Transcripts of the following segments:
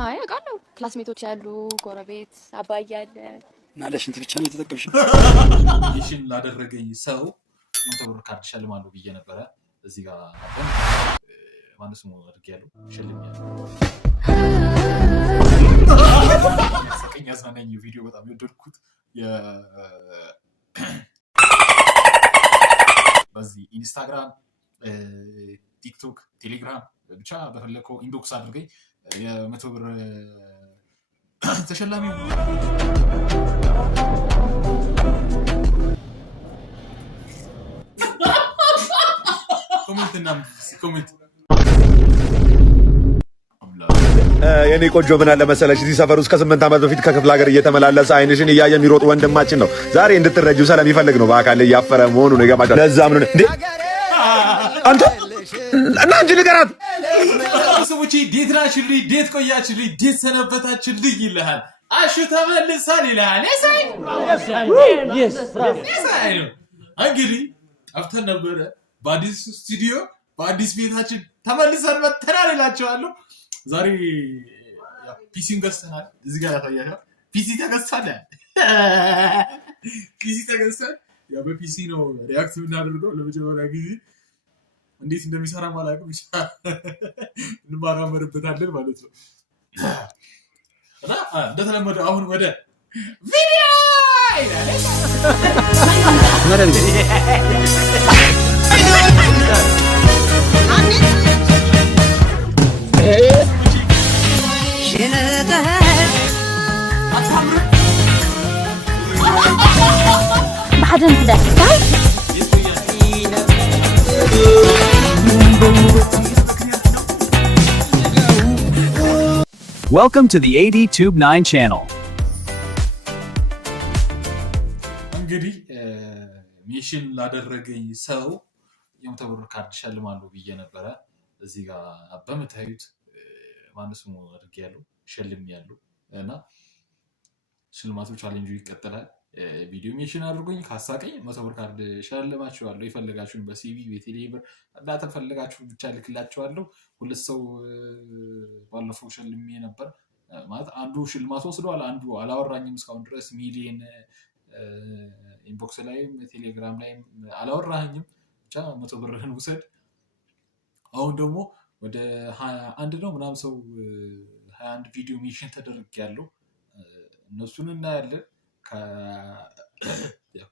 አይ አውቃለሁ። ክላስሜቶች ያሉ ጎረቤት አባዬ አለ እና ለሽንት ብቻ ነው የተጠቀምሽው? ይሽን ላደረገኝ ሰው መቶ ብር ካርድ ሸልማለሁ ብዬ ነበረ። እዚህ ጋር ማነው ስሙ አድርጌያለሁ፣ ሸልሜያለሁ። ያሳቀኝ ያዝናናኝ ቪዲዮ በጣም የወደድኩት በዚህ ኢንስታግራም፣ ቲክቶክ፣ ቴሌግራም ብቻ በፈለከው ኢንቦክስ አድርገኝ የመቶ ብር ተሸላሚ ኮሜንት የኔ ቆንጆ ምን አለ መሰለሽ እዚህ ሰፈር ውስጥ ከ8 ዓመት በፊት ከክፍለ ሀገር እየተመላለሰ አይንሽን እያየ የሚሮጥ ወንድማችን ነው። ዛሬ እንድትረጂው ስለሚፈልግ ነው። በአካል እያፈረ መሆኑ ነው። ይገባሻል? ለዛም ነው እንዴ አንተ እና እንጂ ንገራት ሰዎች ዴት ናችሁልኝ፣ ዴት ቆያችሁልኝ፣ ዴት ሰነበታችሁልኝ ይልሃል። አሹ ተመልሳል ይልሃል። እንግዲህ ጠፍተን ነበረ። በአዲስ ስቱዲዮ በአዲስ ቤታችን ተመልሰን መተናል እላቸዋለሁ። ዛሬ ፒሲን ገዝተናል። እዚህ ጋር ያሳያል። ፒሲ ተገዝቷል። ፒሲ ተገዝቷል። ያው በፒሲ ነው ሪአክት የምናደርገው ለመጀመሪያ ጊዜ። እንዴት እንደሚሰራ ማላውቅም ብቻ እንማራመርበታለን ማለት ነው። እና እንደተለመደው አሁን ወደ ቪዲዮ Welcome to the ADTube9 channel. እንግዲህ ሚሽን ላደረገኝ ሰው የመቶ ብር ካርድ ሸልማለሁ ብዬ ነበረ። እዚህ ጋር በምታዩት ማነው ስሙ አድርጌያለሁ፣ ሸልሜያለሁ። እና ሽልማቱ ቻሌንጁ ይቀጥላል። ቪዲዮ ሜንሽን አድርጎኝ ካሳቀኝ መቶ ብር ካርድ ሸልማችኋለሁ። የፈለጋችሁን በሲቪ በቴሌብር እንዳተፈለጋችሁ ብቻ ልክላችኋለሁ። ሁለት ሰው ባለፈው ሸልሜ ነበር ማለት አንዱ ሽልማት ወስዷል፣ አንዱ አላወራኝም እስካሁን ድረስ። ሚሊየን ኢንቦክስ ላይም ቴሌግራም ላይም አላወራኝም። ብቻ መቶ ብርህን ውሰድ። አሁን ደግሞ ወደ 21 ነው ምናምን ሰው 21 ቪዲዮ ሜንሽን ተደርጌያለሁ። እነሱን እናያለን።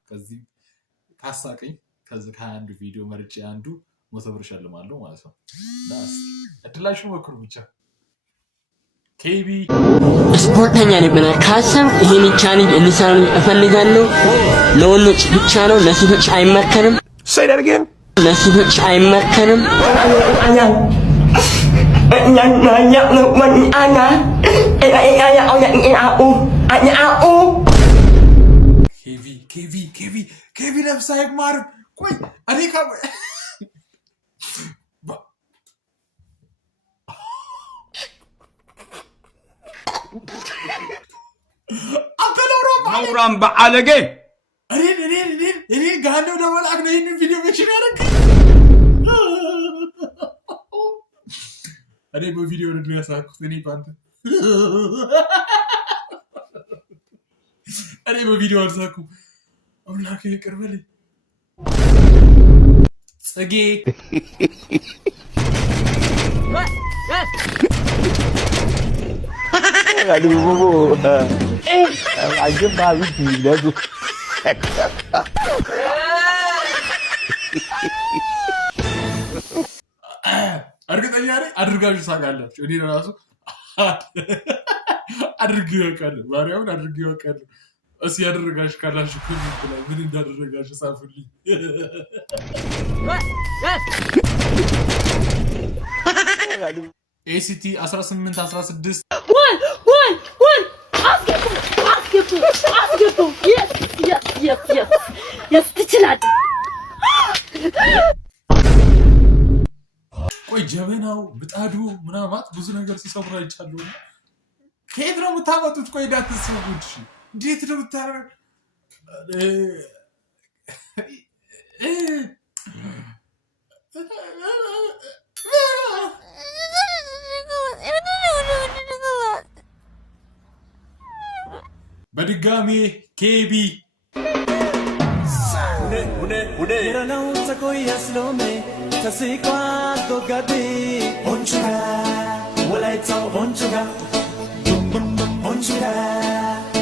ከዚህ ካሳቀኝ ከዚህ ከ21 ቪዲዮ መርጬ አንዱ መቶ ብር ሸልማለሁ ማለት ነው። እድላችሁ ሞክሩ ብቻ። ኬቢ ስፖርተኛ ነኝ ብለህ ካሰብክ ይሄን ቻሌንጅ እንሰራ እፈልጋለሁ። ለወንዶች ብቻ ነው፣ ለሴቶች አይመከርም። Say that again. ለሴቶች አይመከርም። ኬቢ ለብሳ አይማርም። ቆይ እኔ አውራም በአለጌ እኔ ጋለው ለመላክ ነው ይህንን ቪዲዮ መቼም ያደረግ እኔ በቪዲዮ ነው ያሳኩት። እኔ በቪዲዮ አልሳኩም። አምላኬ ይቅር በለኝ። ጽጌ እርግጠኛ ነኝ አድርጋችሁ ሳቃላችሁ። እኔ ራሱ አድርጌ ያውቃለሁ፣ ማርያምን አድርጌ ያውቃለሁ። እስኪ ያደረጋችሁ ካላችሁ ኮሜንት ላይ ምን እንዳደረጋችሁ ጻፉልኝ። ኤሲቲ 1816 አስገቡ። Yes ትችላለህ። ቆይ ጀበናው ምጣዱ ምናምን ብዙ ነገር ሲሰሩ አይቻለሁ። ከየት ነው የምታመጡት? ቆይ እንዳትሰሙት። እንዴት ነው የምታረግ? በድጋሚ ኬቢ Yerana utakoya slome tasikwa dogadi onchuga walaita onchuga onchuga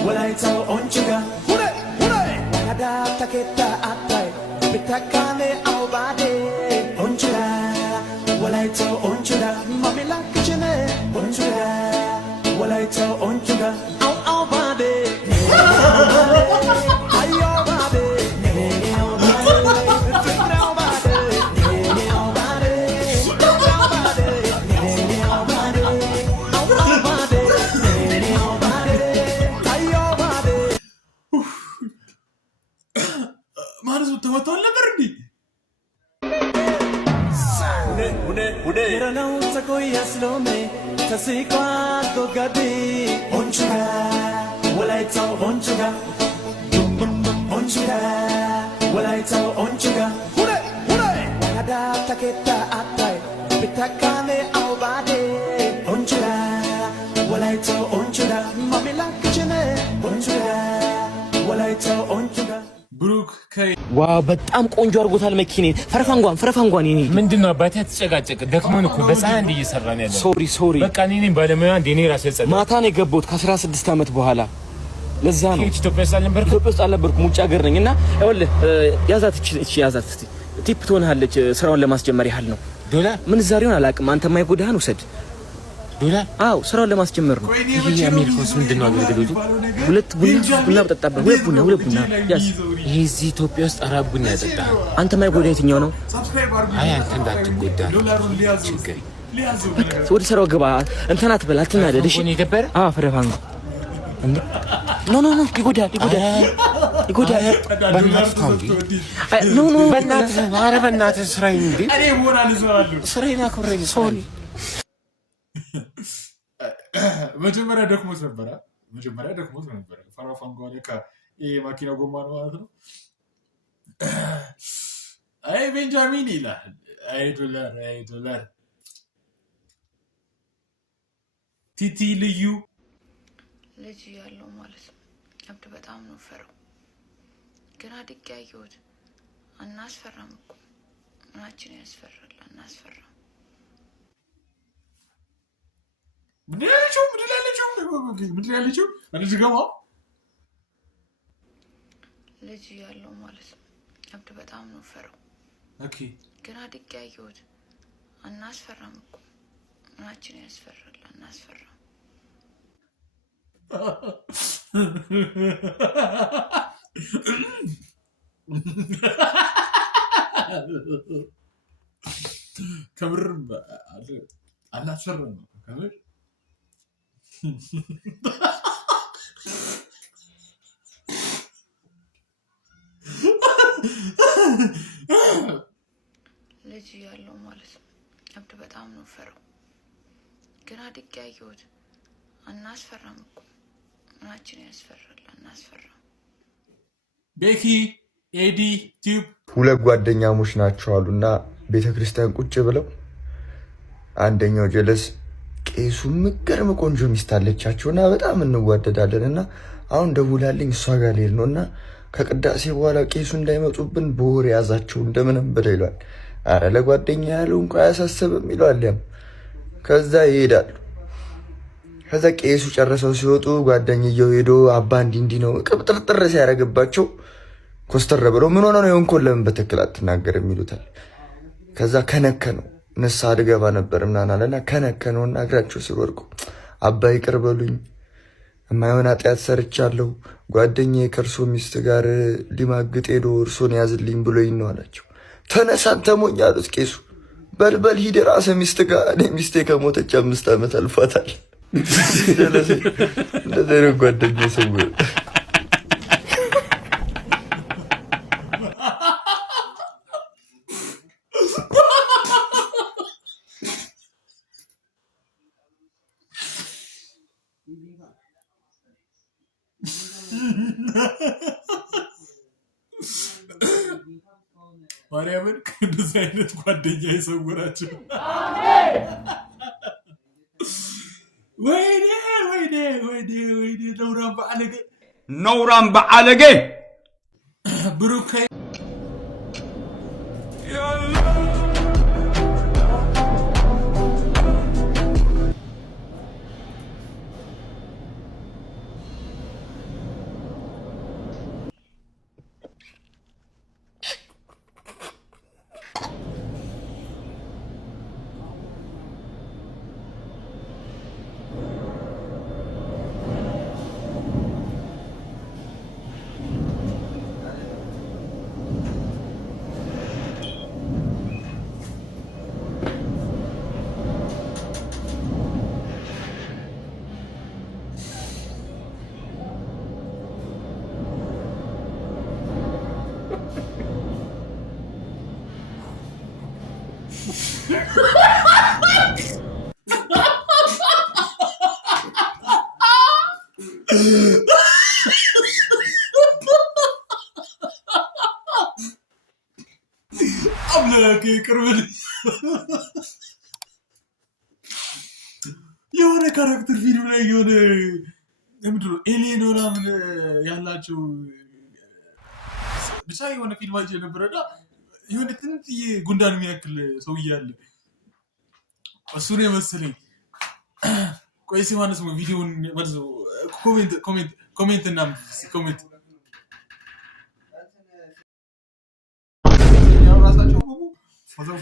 walaita onchuga ada taketa atai bitakane aubade onchuga walaita onchuga mamila kichene onchuga walaita onchuga aubade ማርሱ ተመቷል ነበር እንዴ Yerana utakoya slome tasikwa dogadi onchuga walaita onchuga onchuga walaita onchuga ada taketa atai bitakane aubade onchuga walaita onchuga mamila kichene onchuga walaita onchuga ብሩክ ከይ ዋው በጣም ቆንጆ አርጎታል መኪኔ ፈረፋንጓን ይኔ ምንድነው አባቴ ተጨቃጨቅ ደክሞን እኮ በፀሐይ እንደ እየሰራን ያለው ሶሪ በቃ እኔ ባለሙያ እንደኔ ራሴ ጸጥ ማታ ነው የገባሁት ከ16 ዓመት በኋላ ለዛ ነው ኢትዮጵያ ውስጥ አልነበርኩም ውጭ ሀገር ነኝና ይኸውልህ ያዛት እስቲ ቲፕ ትሆናለች ስራውን ለማስጀመር ያህል ነው ዶላር ምን ዛሬውን አላውቅም አንተ ማይጎዳህን ውሰድ ዶላር አው ስራውን ለማስጀመር ነው ይሄ የአሜሪካውስ ምንድነው አገልግሎቱ ሁለት ቡና በጠጣበት ሁለት ቡና ያስ ይሄ እዚህ ኢትዮጵያ ውስጥ አራት ቡና ያጠጣ አንተ ማይጎዳ የትኛው ነው አይ አንተ እንዳትጎዳ ችግር ወደ ስራው ግባ እንትና አትበል አትናደድ እሺ እኔ ደበረ ፈረፋንጓ እንዴ ኖ ይጎዳል ኖ በእናትህ ስራዬን እንዴ እኔ ሞራል ይዘዋለሁ ስራዬን አክብረኝ ሶሪ መጀመሪያ ደክሞት ነበር ፈራፋንጓ ለካ የማኪና ጎማ ነው ማለት ነው አይ ቤንጃሚን ይላል አይ ዶላር ቲቲ ልዩ ልጅ ያለው ማለት ነው አብድ በጣም ነው ፈረው ግን አድግ ያየሁት አናስፈራም እኮ ምናችን ያስፈራል አናስፈራም ምንድን ያለችው አንቺ ገባ ልጅ ያለው ማለት ነው አብድ በጣም ነው ፈረው ኦኬ ግን አድግ ያየሁት አናስፈራም እኮ ምናችን ያስፈራል አናስፈራም ከምር አናስፈራም ከምር ልጅ ያለው ማለት ነው አብድ በጣም ነው ፈረው ግን አድግ ያየሁት አናስፈራም እኮ ምናችን ያስፈራል አናስፈራም ቤኪ ኤዲ ቲዩብ ሁለት ጓደኛሞች ናቸው አሉና ቤተክርስቲያን ቁጭ ብለው አንደኛው ጀለስ ቄሱ ምገርም ቆንጆ ሚስት አለቻቸውና በጣም እንዋደዳለንና አሁን ደውላልኝ እሷ ጋር ልሄድ ነውና ከቅዳሴ በኋላ ቄሱ እንዳይመጡብን በወሬ ያዛቸው እንደምንም ብለው ይሏል። አረ ለጓደኛ ያለው እንኳን አያሳስብም ይሏል። ከዛ ይሄዳሉ። ከዛ ቄሱ ጨርሰው ሲወጡ ጓደኛየው ሄዶ አባ እንዲ ነው ቅብጥርጥር ሲያረጋባቸው ኮስተር ብለው ምን ሆነ ነው የሆንኮን ለምን በትክክል አትናገርም ይሉታል። ከዛ ከነከነው ነሳ አድገባ ነበር ምናናለና ከነከነውና እግራቸው ስር ወድቆ አባ ይቅር በሉኝ የማይሆን ኃጢአት ሰርቻለሁ ጓደኛዬ ከእርሶ ሚስት ጋር ሊማግጥ ሄዶ እርሶን ያዝልኝ ብሎኝ ነው አላቸው። ተነሳን ተሞኝ አሉት ቄሱ። በልበል ሂድ ራስህ ሚስት ጋር እኔ ሚስቴ ከሞተች 5 ዓመት አልፏታል። እንደዚህ ነው ጓደኛዬ ሰው ማርያምን ከእንደዚህ አይነት ጓደኛ ይሰውራቸው። ወይኔ ነውራ በአለገ نوران بعالقه بروكي أملاكي كرمني يونا كاركتر فيلم لا يونا يمدرو إلين ولا من يهلاجو بس هاي يونا فيلم واجي نبردا يونا تنتي غندان مياكل سويال أسوني مسلي كويس ما نسمع فيديو مرزو كومنت نام كومنت ያው ራሳቸው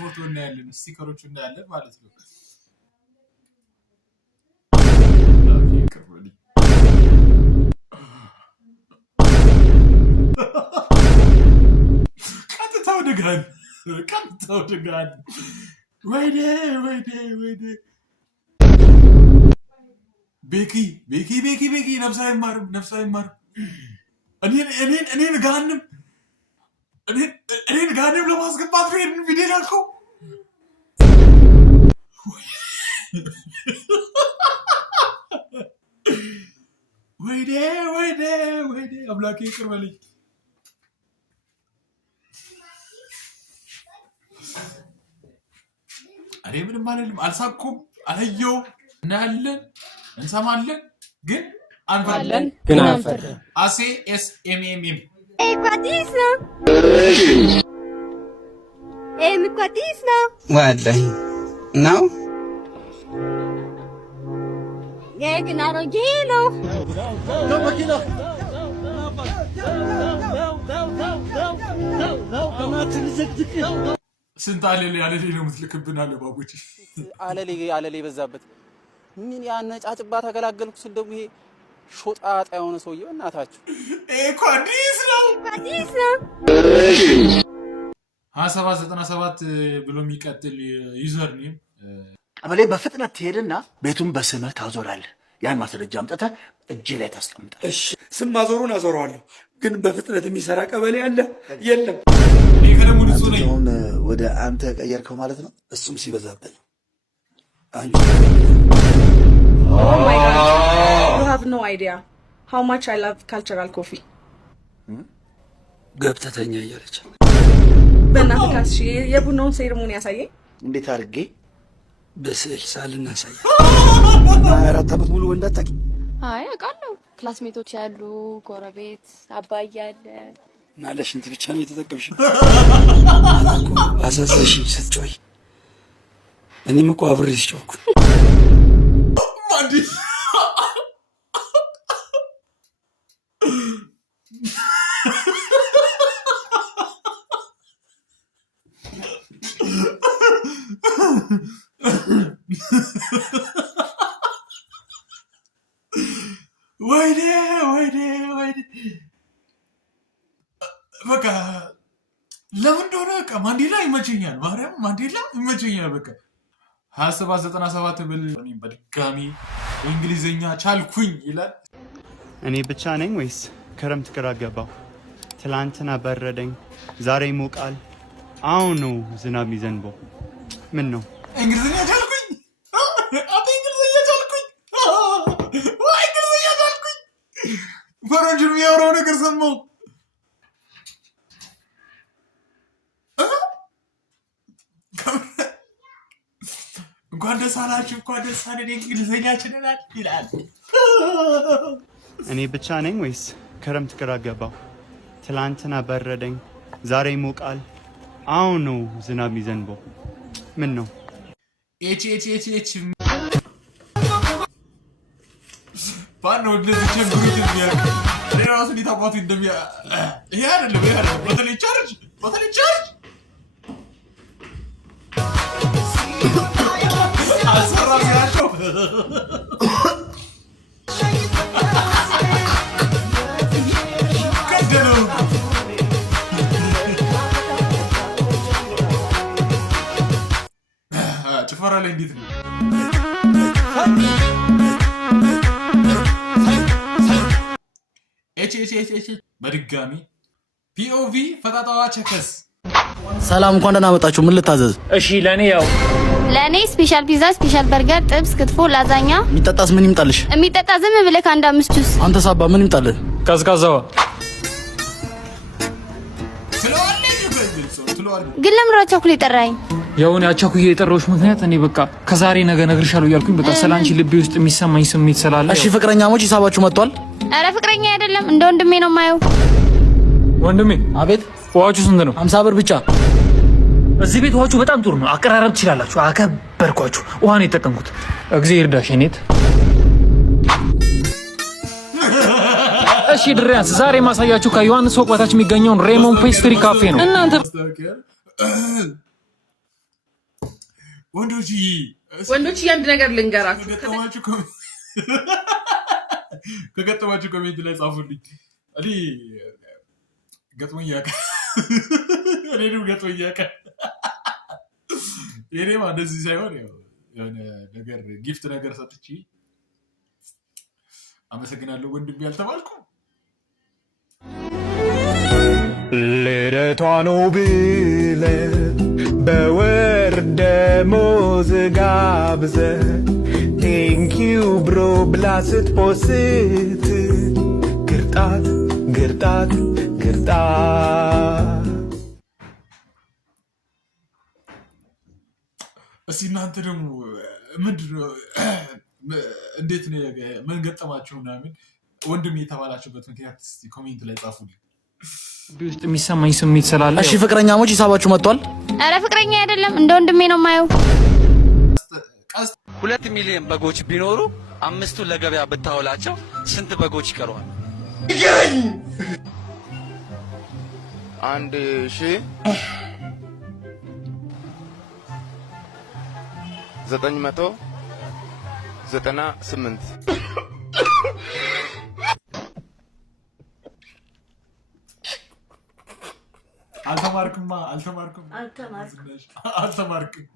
ፎቶ እናያለን ስቲከሮቹ እናያለን ማለት ነው ቀጥታው ደጋን ወይኔ ቤኪ ነፍስ አይማርም እኔን ጋንም እኔን ጋንም ለማስገባት ነው ቪዲዮ ላልከው ወይኔ አምላኬ ይቅር በለኝ እኔ ምንም አልልም አልሳኩም አላየው እናያለን እንሰማለን ግን አንፈርድም አሴ ኤስ ኤም Equatismo. Equatismo. والله no Gek narogino. ስንት አለሌ ነው የምትልክብን አለ ባቦች አለሌ በዛበት ምን ያነጫጭባ ተገላገልኩ ስል ደግሞ ይሄ ሾጣጣ የሆነ ሰውዬው እናታችሁ ኤኳዲስ ነው 2797 ብሎ የሚቀጥል ዩዘር ኔም ቀበሌ በፍጥነት ትሄድና ቤቱን በስምህ ታዞራለህ። ያን ማስረጃ አምጥተህ እጅ ላይ ታስቀምጣለህ። እሺ ስም ማዞሩን አዞረዋለሁ፣ ግን በፍጥነት የሚሰራ ቀበሌ አለ የለም? እኔ ከደሙ ንጹህ ነኝ። ወደ አንተ ቀየርከው ማለት ነው። እሱም ሲበዛብህ አንቺ Oh my god. You have no idea how much I love cultural coffee. ገብተተኛ እያለች በእናትህ የቡናውን ሴሪሞኒ ያሳየኝ። እንዴት አድርጌ በስዕል ሳልናሳይ 24 ዓመት ሙሉ ወንድ አታውቂም? አይ አውቃለሁ። ክላስሜቶች ያሉ ጎረቤት አባይ ያለ ናለሽ እንት ብቻ ነው የተጠቀምሽ። አሳዘሽኝ ስትጮይ እኔም እኮ አብሬሽ ጮኩ። ማንዲ ወይኔ በቃ ለምን እንደሆነ በቃ ማንዴላ ይመቸኛል። ማርያም ማንዴላ ይመቸኛል። በቃ 2797 ብል በድጋሚ እንግሊዘኛ ቻልኩኝ ይላል። እኔ ብቻ ነኝ ወይስ ክረምት ግራ ገባው? ትላንትና በረደኝ፣ ዛሬ ይሞቃል፣ አሁን ነው ዝናብ የሚዘንበው። ምን ነው እንግሊዘኛ ቻልኩኝ? እንግሊዘኛ ቻልኩኝ? ፈረንጅ የሚያወራው ነገር ሰማሁ። እንኳን ደስ አላችሁ፣ እንኳን ደስ አለን፣ እንግሊዘኛ ችለናል ይላል። እኔ ብቻ ነኝ ወይስ ክረምት ግራ ገባው። ትላንትና በረደኝ፣ ዛሬ ይሞቃል፣ አሁን ነው ዝናብ የሚዘንበው። ምን ነው ኤች ባኖ እንደዚህ ጀምሩት የሚያርቅ ራሱ ሊታባቱ እንደሚያ ይሄ አይደለም በተለይ ቻርጅ አሰራም ያለው ከደለው ጭፈራ ላይ እንዴት ነው? ኤች በድጋሚ ፒኦቪ ፈጣጣዋ ቸከስ ሰላም እንኳን ደህና መጣችሁ። ምን ልታዘዝ? እሺ ለኔ ስፔሻል ፒዛ፣ ስፔሻል በርገር፣ ጥብስ፣ ክትፎ፣ ላዛኛ። የሚጠጣስ ምን ይምጣልሽ? የሚጠጣ ዝም ብለህ ከአንድ 5 ጁስ። አንተ ሳባ ምን ይምጣልህ? ቀዝቃዛዋ። ግን ለምን አቻኩል የጠራኝ? ያውን አቻኩል የጠራሁሽ ምክንያት እኔ በቃ ከዛሬ ነገ እነግርሻለሁ እያልኩኝ በቃ ስላንቺ ልቤ ውስጥ የሚሰማኝ ስሜት ስላለ። እሺ ፍቅረኛሞች ሂሳባችሁ መጥቷል? አረ ፍቅረኛ አይደለም እንደ ወንድሜ ነው የማየው። ወንድሜ? አቤት። ዋቹ ስንት ነው? 50 ብር ብቻ። እዚህ ቤት ዋቹ በጣም ጥሩ ነው። አቀራረብ ትችላላችሁ። አከበርኳችሁ። ውሃ ነው የተጠቀምኩት። እግዚአብሔር ይርዳሽ እኔት። እሺ ድሪያንስ፣ ዛሬ ማሳያችሁ ከዮሐንስ ፎቅ በታች የሚገኘውን ሬሞን ፔስትሪ ካፌ ነው። እናንተ ወንዶች አንድ ነገር ልንገራችሁ። ከገጠማችሁ ኮሜንት ላይ ጻፉልኝ። እኔ ገጥሞኝ ያውቃል። እኔንም ገጥሞኝ ያውቃል። የኔማ እንደዚህ ሳይሆን የሆነ ነገር ጊፍት ነገር ሰጥቼ አመሰግናለሁ ወንድሜ ያልተባልኩ ልደቷ ነው ብለህ በወር ደሞዝ ጋብዘህ ቴንኪው ብሮ ብላ ስትፖስት ግርጣት እስቲ እናንተ ደግሞ ምንድነው እንዴት ነው ምን ገጠማችሁ ምናምን ወንድሜ የተባላችሁበት ምክንያት እስቲ ኮሜንት ላይ ጻፉልኝ። ውስጥ የሚሰማኝ ስሜት ስላለ። እሺ ፍቅረኛሞች ሂሳባችሁ መጥቷል? አረ ፍቅረኛ አይደለም እንደ ወንድሜ ነው የማየው። 2 ሚሊዮን በጎች ቢኖሩ 5ቱን ለገበያ ብታውላቸው ስንት በጎች ይቀርዋል? 1998 አልተማርክም። 1900 አልተማርኩም።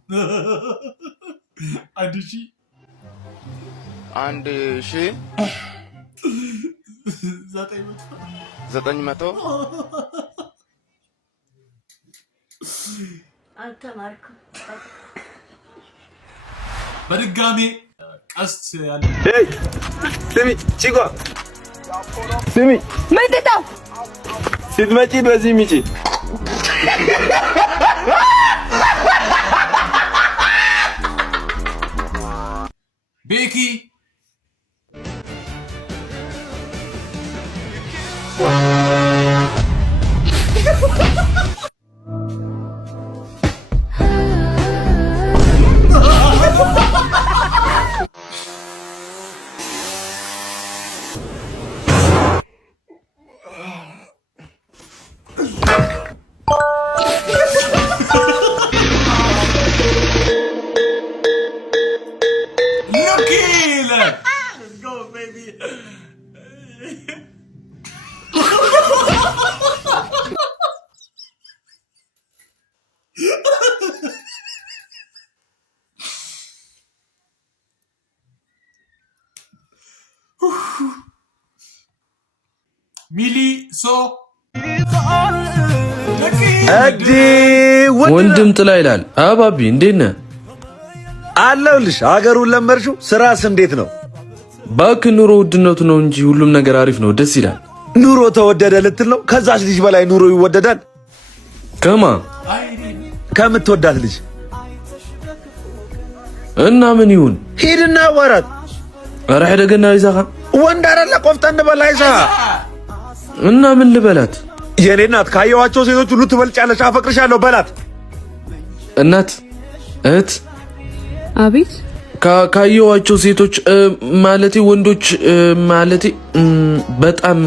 በድጋሚ ቀስት ያለ ስሚ ቺጓ ስሚ ምንድነው ስትመጪ በዚህ ሚጪ ቤኪ ሚሊ ሶ ወንድም ጥላ ይላል። አባቢ እንዴት ነህ? አለሁልሽ። ሀገሩን ለመርሽው? ስራስ እንዴት ነው? እባክህ ኑሮ ውድነቱ ነው እንጂ ሁሉም ነገር አሪፍ ነው፣ ደስ ይላል። ኑሮ ተወደደ ልትል ነው? ከዛች ልጅ በላይ ኑሮ ይወደዳል። ከማ ከምትወዳት ልጅ እና ምን ይሁን? ሂድና አዋራት። ኧረ ሄደገና ይዛኻ ወንድ አይደለ? ቆፍጠን በላ ይዛ እና ምን ልበላት? የኔ እናት ካየኋቸው ሴቶች ሁሉ ትበልጫለሽ፣ አፈቅርሻለሁ በላት። እናት እህት፣ አቤት። ካየኋቸው ሴቶች ማለቴ ወንዶች ማለቴ በጣም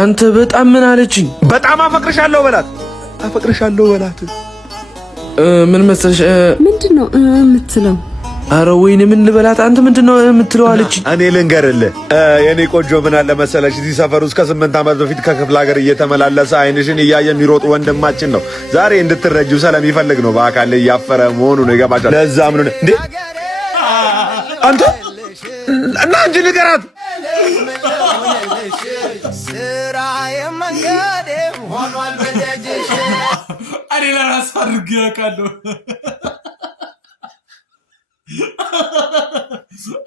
አንተ በጣም ምን አለችኝ? በጣም አፈቅርሻለሁ በላት። አፈቅርሻለሁ በላት። ምን መሰለሽ? ምንድነው የምትለው? አረ ወይኔ ምን ልበላት? አንተ ምንድነው የምትለው አለችኝ። እኔ ልንገርልህ የኔ ቆንጆ ምን አለ መሰለሽ፣ እዚህ ሰፈር ውስጥ ከ8 ዓመት በፊት ከክፍለ ሀገር እየተመላለሰ አይንሽን እያየ የሚሮጥ ወንድማችን ነው። ዛሬ እንድትረጂው ስለሚፈልግ ነው። በአካል እያፈረ መሆኑ ነው። ይገባሻል? ለዛም ነው እንዴ አንተ እና እንጂ ንገራት። ስራዬ መንገዴ ሆኗል በደጅሽ። እኔ ለራስ አድርጌ ያውቃለሁ።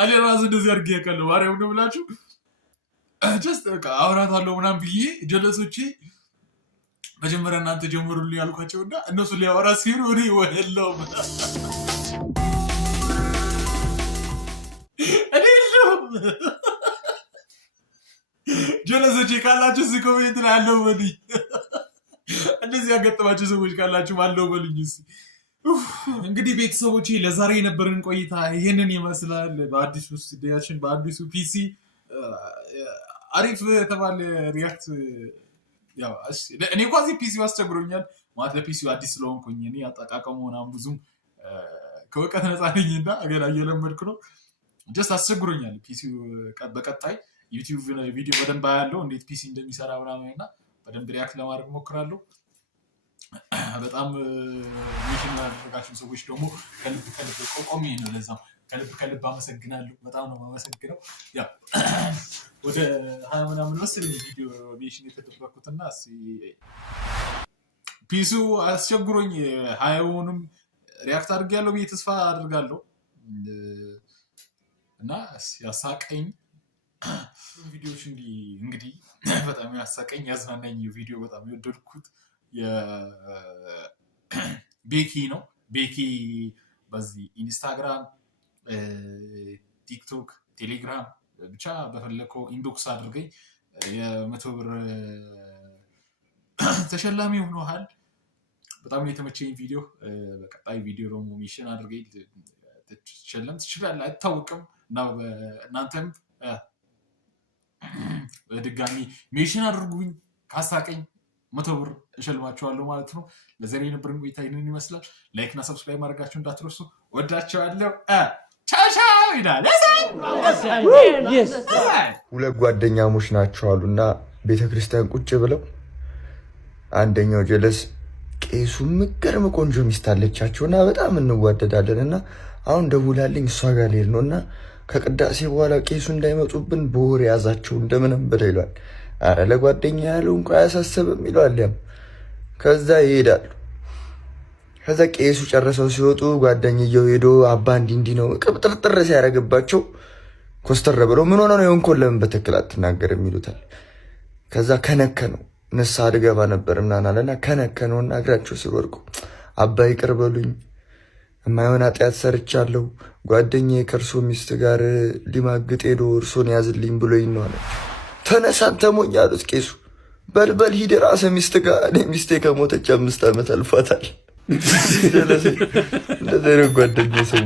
እኔ ራስ እንደዚህ አድርጌ ያውቃለሁ። ማርያም ነው ብላችሁ ጀስት በቃ አውራታለሁ ምናምን ብዬ ጀለሶቼ መጀመሪያ እናንተ ጀምሩልኝ ያልኳቸውና እነሱ ሊያወራ ሲሉ እኔ ወለው እኔ ለው ጀለሶቼ ካላችሁ እዚህ ኮሜንት ላይ አለው በሉኝ። እንደዚህ ያጋጠማችሁ ሰዎች ካላችሁ አለው በሉኝ። እንግዲህ ቤተሰቦቼ ለዛሬ የነበረን ቆይታ ይሄንን ይመስላል። በአዲሱ ስቱዲያችን በአዲሱ ፒሲ አሪፍ የተባለ ሪያክት ያው እኔ እንኳን ፒሲ አስቸግሮኛል ማለት ለፒሲው አዲስ ስለሆንኩኝ እኔ አጠቃቀሙ ምናምን ብዙም ከእውቀት ነፃ ነኝና ገና እየለመድኩ ነው። ጀስት አስቸግሮኛል ፒሲው። በቀጣይ ዩቲዩብ ቪዲዮ በደንብ አያለው እንዴት ፒሲ እንደሚሰራ ምናምንና በደንብ ሪያክት ለማድረግ ሞክራለሁ። በጣም ሚሽን ያደረጋችሁ ሰዎች ደግሞ ከልብ ቆቆሚ ነው። ለዛም ከልብ አመሰግናለሁ። በጣም ነው የማመሰግነው። ያው ወደ 20 ምናምን መሰለኝ ቪዲዮ ሚሽን የተደረኩትና ፒሱ አስቸግሮኝ 20ውንም ሪያክት አድርጌያለሁ ብዬ ተስፋ አድርጋለሁ እና ያሳቀኝ ቪዲዮዎች እንግዲህ በጣም ያሳቀኝ ያዝናናኝ ቪዲዮ በጣም የወደድኩት ቤኪ ነው። ቤኪ በዚህ ኢንስታግራም፣ ቲክቶክ፣ ቴሌግራም ብቻ በፈለከው ኢንቦክስ አድርገኝ የ100 ብር ተሸላሚ ሆኖሃል። በጣም የተመቸኝ ቪዲዮ። በቀጣይ ቪዲዮ ደግሞ ሚሽን አድርገኝ ትሸለም ትችላለህ፣ አይታወቅም። እና እናንተም በድጋሚ ሚሽን አድርጉኝ። ካሳቀኝ 100 ብር እሸልማችኋለሁ ማለት ነው። ለዛሬ የነበረን ቆይታ ይህንን ይመስላል። ላይክ እና ሰብስክራይብ ማድረጋችሁ እንዳትረሱ። ወዳችኋለሁ። ቻው ቻው ይላል። ሁለት ጓደኛሞች ናቸው አሉና ቤተክርስቲያን ቁጭ ብለው አንደኛው ጀለስ ቄሱ ምገርም ቆንጆ ሚስት አለቻቸውና በጣም እንዋደዳለን እና አሁን ደውላልኝ እሷ ጋር ልሄድ ነው እና ከቅዳሴ በኋላ ቄሱ እንዳይመጡብን በወሬ ያዛቸው እንደምንም ብለው ይሏል። አረ ለጓደኛ ያለው እንኳ አያሳስብም ይሏል። ያም ከዛ ይሄዳሉ። ከዛ ቄሱ ጨርሰው ሲወጡ ጓደኛየው ሄዶ አባ እንዲህ ነው ቅብጥርጥር ሲያደርግባቸው ኮስተር ብለው ምን ሆነ ነው የሆንኮን ለምን በትክክል አትናገርም ይሉታል። ከዛ ከነከነው ንስሐ ልገባ ነበር ምናምን አለና ከነከነውና እግራቸው ስር ወድቆ አባ ይቅር በሉኝ የማይሆን ኃጢአት ሰርቻለሁ፣ ጓደኛዬ ከእርሶ ሚስት ጋር ሊማግጥ ሄዶ እርሶን ያዝልኝ ብሎኝ ነው አለ። ተነሳ አንተ ሞኝ አሉት ቄሱ። በልበል ሂድ ራስህ ሚስት ጋር፣ እኔ ሚስቴ ከሞተች 5 ዓመት አልፏታል። እንደዚህ ነው ጓደኛዬ ሰው